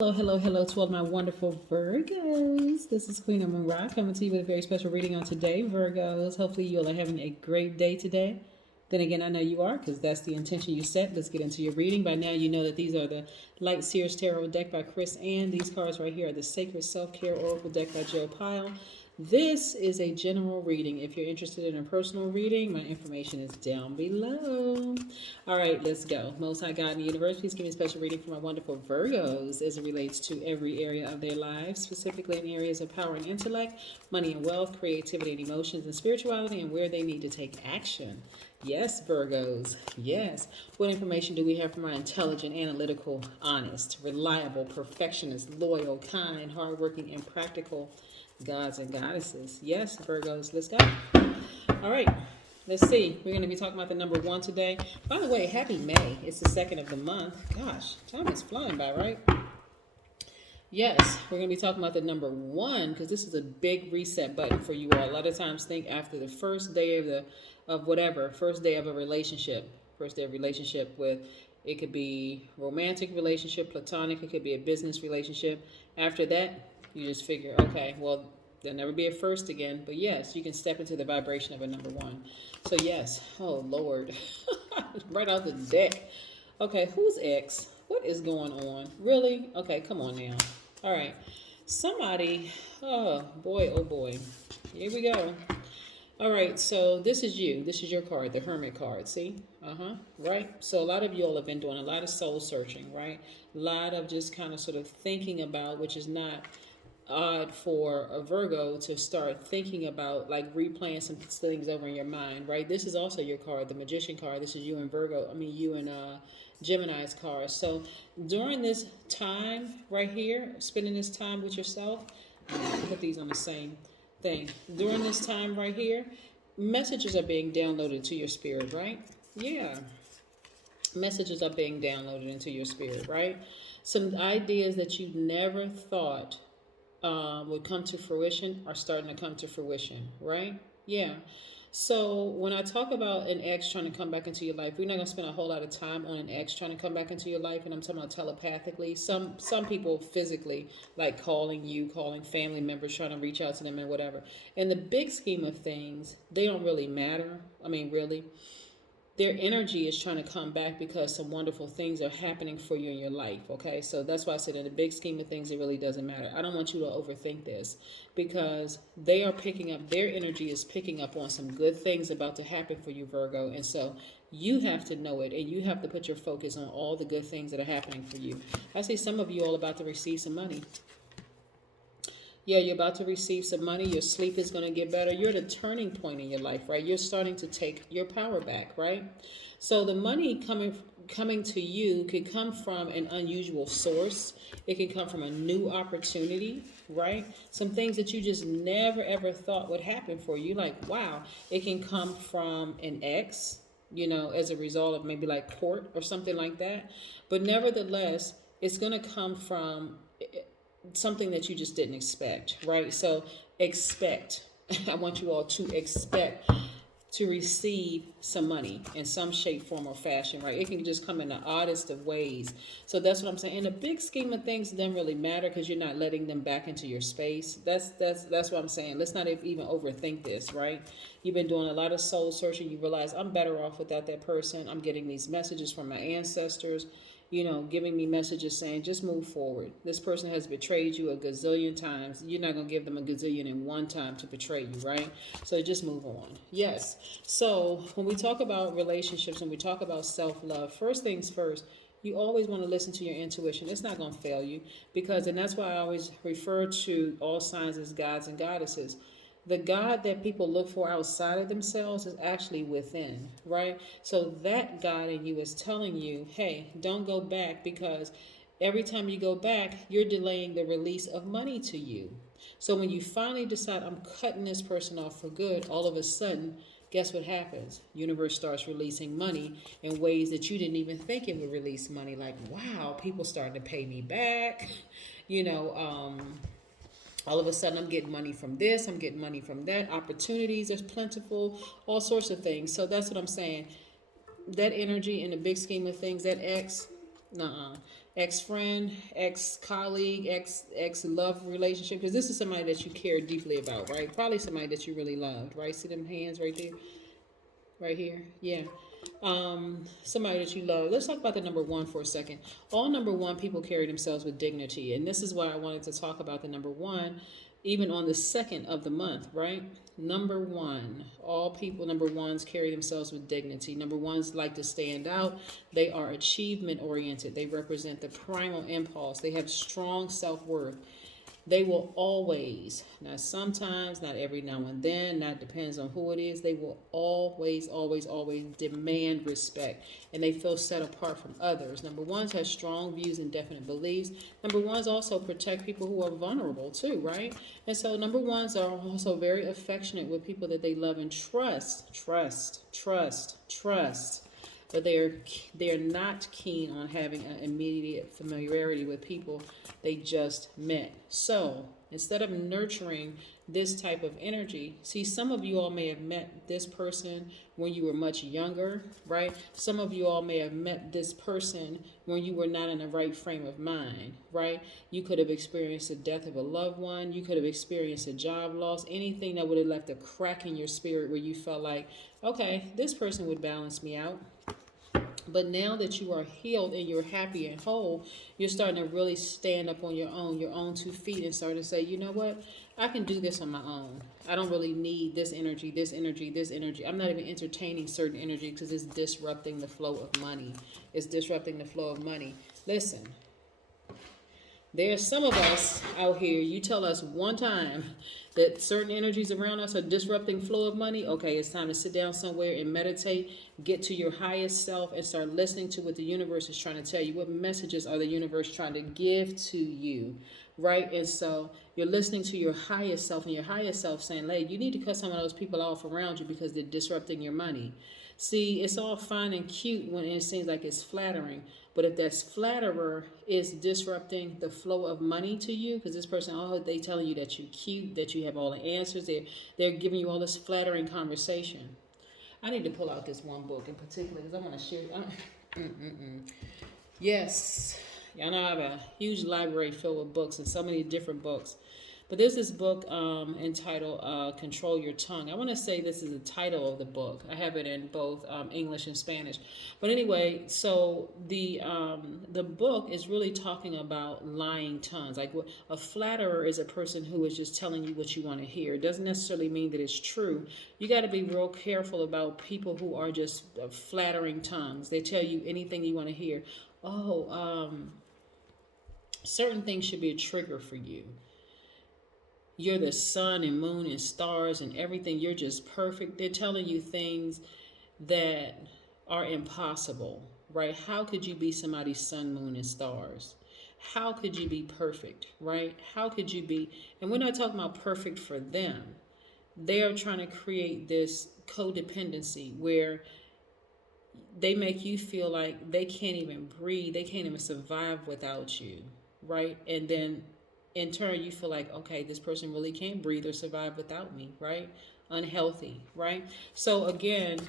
Hello, hello, hello to all my wonderful Virgos. This is Queen Amun Ra coming to you with a very special reading on today, Virgos. Hopefully, you all are having a great day today. Then again, I know you are because that's the intention you set. Let's get into your reading. By now, you know that these are the Light Seers Tarot deck by Chris Ann. These cards right here are the Sacred Self-Care Oracle deck by Joe Pyle. This is a general reading. If you're interested in a personal reading, my information is down below. All right, let's go. Most High God in the universe, please give me a special reading for my wonderful Virgos as it relates to every area of their lives, specifically in areas of power and intellect, money and wealth, creativity and emotions, and spirituality, and where they need to take action. Yes, Virgos. Yes. What information do we have from our intelligent, analytical, honest, reliable, perfectionist, loyal, kind, hardworking, and practical gods and goddesses? Yes, Virgos. Let's go. All right. Let's see. We're going to be talking about the number 1 today. By the way, happy May. It's the 2nd of the month. Gosh, time is flying by, right? Yes, we're going to be talking about the number 1 because this is a big reset button for you all. A lot of times think after the first day first day of a relationship, with, it could be romantic relationship, platonic, it could be a business relationship. After that, you just figure, okay, well, there'll never be a first again. But yes, you can step into the vibration of a number 1. So yes, oh Lord, right out the deck. Okay, who's X? What is going on? Really? Okay, come on now. All right. Somebody, oh boy. Here we go. All right, so this is you. This is your card, the Hermit card. See? Right? So a lot of you all have been doing a lot of soul searching, right? A lot of just kind of sort of thinking about, which is not odd for a Virgo to start thinking about, like replaying some things over in your mind, right? This is also your card, the Magician card. This is you and you and Gemini's card. So during this time right here, spending this time with yourself, put these on the same thing. During this time right here, messages are being downloaded to your spirit, right? Yeah. Messages are being downloaded into your spirit, right? Some ideas that you never thought would come to fruition are starting to come to fruition, right? Yeah. So when I talk about an ex trying to come back into your life, we're not going to spend a whole lot of time on an ex trying to come back into your life, and I'm talking about telepathically. Some people physically, like calling you, calling family members, trying to reach out to them and whatever. In the big scheme of things, they don't really matter. I mean, really, their energy is trying to come back because some wonderful things are happening for you in your life. Okay, so that's why I said in the big scheme of things, it really doesn't matter. I don't want you to overthink this because they are picking up, their energy is picking up on some good things about to happen for you, Virgo. And so you have to know it, and you have to put your focus on all the good things that are happening for you. I see some of you all about to receive some money. Yeah, you're about to receive some money. Your sleep is going to get better. You're at a turning point in your life, right? You're starting to take your power back, right? So the money coming to you could come from an unusual source. It can come from a new opportunity, right? Some things that you just never ever thought would happen for you. Like, wow, it can come from an ex, as a result of maybe like court or something like that. But nevertheless, it's going to come from something that you just didn't expect, right? So expect. I want you all to expect to receive some money in some shape, form, or fashion, right? It can just come in the oddest of ways. So that's what I'm saying. In the big scheme of things, it doesn't really matter because you're not letting them back into your space. That's what I'm saying. Let's not even overthink this, right? You've been doing a lot of soul searching. You realize I'm better off without that person. I'm getting these messages from my ancestors, giving me messages saying, just move forward. This person has betrayed you a gazillion times. You're not going to give them a gazillion in one time to betray you, right? So just move on. Yes. So when we talk about relationships, when we talk about self-love, first things first, you always want to listen to your intuition. It's not going to fail you and that's why I always refer to all signs as gods and goddesses. The God that people look for outside of themselves is actually within, right? So that God in you is telling you, hey, don't go back because every time you go back, you're delaying the release of money to you. So when you finally decide, I'm cutting this person off for good, all of a sudden, guess what happens? Universe starts releasing money in ways that you didn't even think it would release money. Like, wow, people starting to pay me back, all of a sudden, I'm getting money from this, I'm getting money from that. Opportunities are plentiful, all sorts of things. So that's what I'm saying. That energy in the big scheme of things, that X, nuh-uh. ex-friend, ex-colleague, ex-love relationship, because this is somebody that you care deeply about, right? Probably somebody that you really loved, right? See them hands right there, right here, yeah. Somebody that you love. Let's talk about the number one for a second. All number one people carry themselves with dignity, and this is why I wanted to talk about the number one, even on the second of the month, right? Number one, all people, number ones carry themselves with dignity. Number ones like to stand out. They are achievement oriented. They represent the primal impulse. They have strong self worth. They will always, not sometimes, not every now and then, not depends on who it is, they will always, always, always demand respect. And they feel set apart from others. Number ones have strong views and definite beliefs. Number ones also protect people who are vulnerable too, right? And so number ones are also very affectionate with people that they love and trust. But they're not keen on having an immediate familiarity with people they just met. So instead of nurturing this type of energy, see, some of you all may have met this person when you were much younger, right? Some of you all may have met this person when you were not in the right frame of mind, right? You could have experienced the death of a loved one. You could have experienced a job loss, anything that would have left a crack in your spirit where you felt like, okay, this person would balance me out. But now that you are healed and you're happy and whole, you're starting to really stand up on your own 2 feet, and start to say, you know what? I can do this on my own. I don't really need this energy, this energy, this energy. I'm not even entertaining certain energy because it's disrupting the flow of money. It's disrupting the flow of money. Listen, there's some of us out here, you tell us one time that certain energies around us are disrupting flow of money. Okay, it's time to sit down somewhere and meditate, get to your highest self, and start listening to what the universe is trying to tell you. What messages are the universe trying to give to you, right? And so you're listening to your highest self, and your highest self saying, hey, you need to cut some of those people off around you because they're disrupting your money. See, it's all fine and cute when it seems like it's flattering. But if that flatterer is disrupting the flow of money to you, because this person, oh, they telling you that you're cute, that you have all the answers, they're giving you all this flattering conversation. I need to pull out this one book in particular because I want to share. Yes, y'all know I have a huge library filled with books, and so many different books. But there's this book entitled Control Your Tongue. I want to say this is the title of the book. I have it in both English and Spanish. But anyway, so the book is really talking about lying tongues. Like a flatterer is a person who is just telling you what you want to hear. It doesn't necessarily mean that it's true. You got to be real careful about people who are just flattering tongues. They tell you anything you want to hear. Certain things should be a trigger for you. You're the sun and moon and stars and everything. You're just perfect. They're telling you things that are impossible, right? How could you be somebody's sun, moon, and stars? How could you be perfect, right? How could you be? And we're not talking about perfect for them. They are trying to create this codependency where they make you feel like they can't even breathe. They can't even survive without you, right? And then in turn, you feel like, okay, this person really can't breathe or survive without me, right? Unhealthy, right? So again,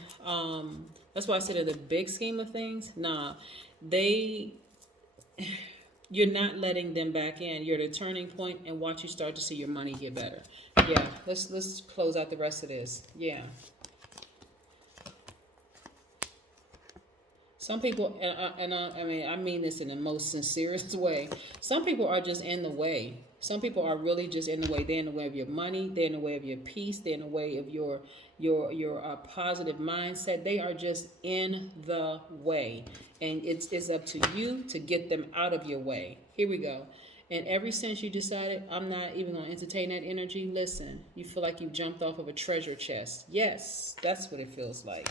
that's why I said in the big scheme of things, you're not letting them back in. You're at a turning point, and watch you start to see your money get better. Yeah, let's close out the rest of this. Yeah. Some people, I mean this in the most sincerest way. Some people are just in the way. Some people are really just in the way. They're in the way of your money. They're in the way of your peace. They're in the way of your positive mindset. They are just in the way, and it's up to you to get them out of your way. Here we go. And ever since you decided, I'm not even going to entertain that energy, listen, you feel like you jumped off of a treasure chest. Yes, that's what it feels like.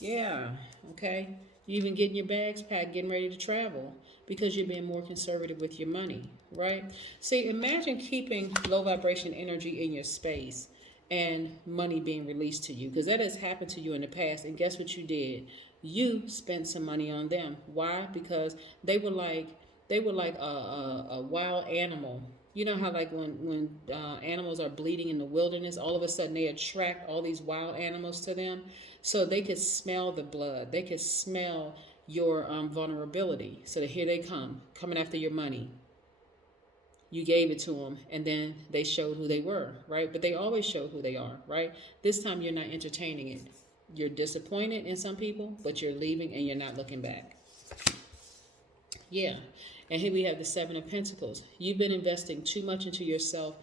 Yeah, okay. You even getting your bags packed, getting ready to travel because you're being more conservative with your money, right? See, imagine keeping low vibration energy in your space and money being released to you, because that has happened to you in the past. And guess what you did? You spent some money on them. Why? Because they were like a wild animal. You know how like when animals are bleeding in the wilderness, all of a sudden they attract all these wild animals to them. So they could smell the blood. They could smell, your vulnerability. So that here they come, coming after your money. You gave it to them, and then they showed who they were, right? But they always show who they are, right? This time you're not entertaining it. You're disappointed in some people, but you're leaving and you're not looking back. Yeah. And here we have the Seven of Pentacles. You've been investing too much into yourself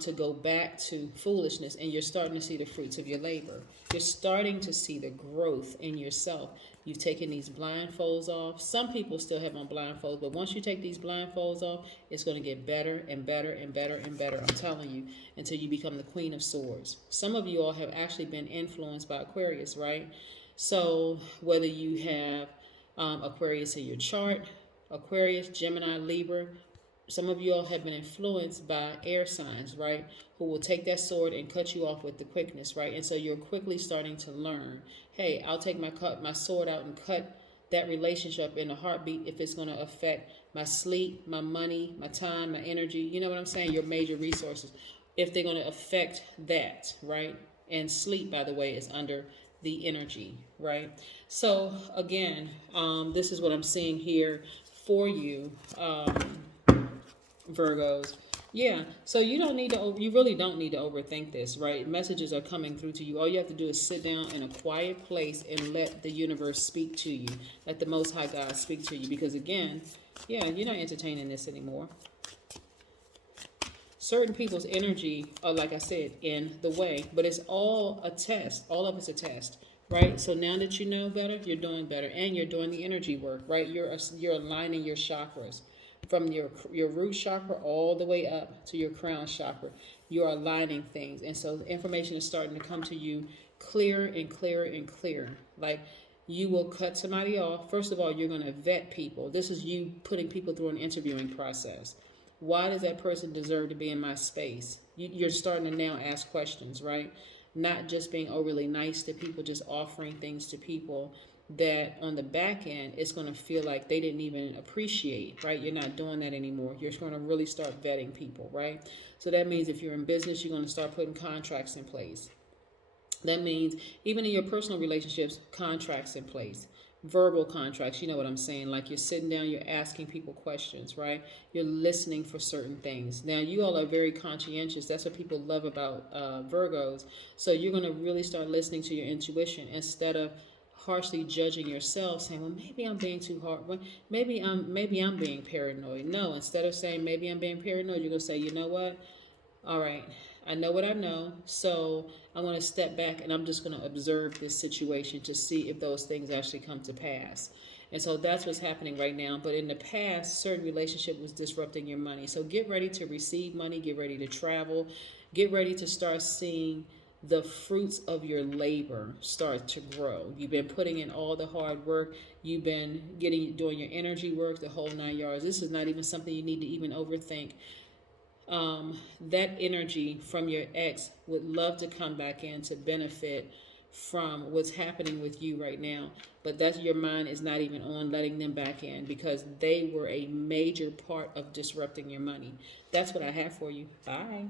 to go back to foolishness, and you're starting to see the fruits of your labor. You're starting to see the growth in yourself. You've taken these blindfolds off. Some people still have on blindfolds, but once you take these blindfolds off, it's going to get better and better and better and better, I'm telling you, until you become the Queen of Swords. Some of you all have actually been influenced by Aquarius, right? So whether you have Aquarius in your chart, Aquarius, Gemini, Libra, some of you all have been influenced by air signs, right? Who will take that sword and cut you off with the quickness, right? And so you're quickly starting to learn, hey, I'll take my sword out and cut that relationship in a heartbeat if it's going to affect my sleep, my money, my time, my energy. You know what I'm saying? Your major resources. If they're going to affect that, right? And sleep, by the way, is under the energy, right? So again, this is what I'm seeing here for you. Virgos. Yeah, so you really don't need to overthink this, right? Messages are coming through to you. All you have to do is sit down in a quiet place and let the universe speak to you. Let the Most High God speak to you. Because again, yeah, you're not entertaining this anymore. Certain people's energy are, like I said, in the way. But it's all a test. All of it's a test, right? So now that you know better, you're doing better. And you're doing the energy work, right? You're aligning your chakras. From your root chakra all the way up to your crown chakra, you're aligning things. And so the information is starting to come to you clearer and clearer and clearer. Like, you will cut somebody off. First of all, you're going to vet people. This is you putting people through an interviewing process. Why does that person deserve to be in my space? You're starting to now ask questions, right? Not just being overly nice to people, just offering things to people that on the back end, it's going to feel like they didn't even appreciate, right? You're not doing that anymore. You're going to really start vetting people, right? So that means if you're in business, you're going to start putting contracts in place. That means even in your personal relationships, contracts in place. Verbal contracts, you know what I'm saying? Like, you're sitting down, you're asking people questions, right? You're listening for certain things. Now, you all are very conscientious. That's what people love about Virgos. So you're going to really start listening to your intuition instead of harshly judging yourself, saying, well, maybe I'm being too hard. Well, maybe I'm being paranoid. No, instead of saying maybe I'm being paranoid, you're going to say, you know what? All right, I know what I know, so I'm going to step back and I'm just going to observe this situation to see if those things actually come to pass. And so that's what's happening right now. But in the past, certain relationship was disrupting your money. So get ready to receive money, get ready to travel, get ready to start seeing the fruits of your labor start to grow. You've been putting in all the hard work. You've been doing your energy work, the whole 9 yards. This is not even something you need to even overthink. That energy from your ex would love to come back in to benefit from what's happening with you right now. But that's, your mind is not even on letting them back in because they were a major part of disrupting your money. That's what I have for you. Bye.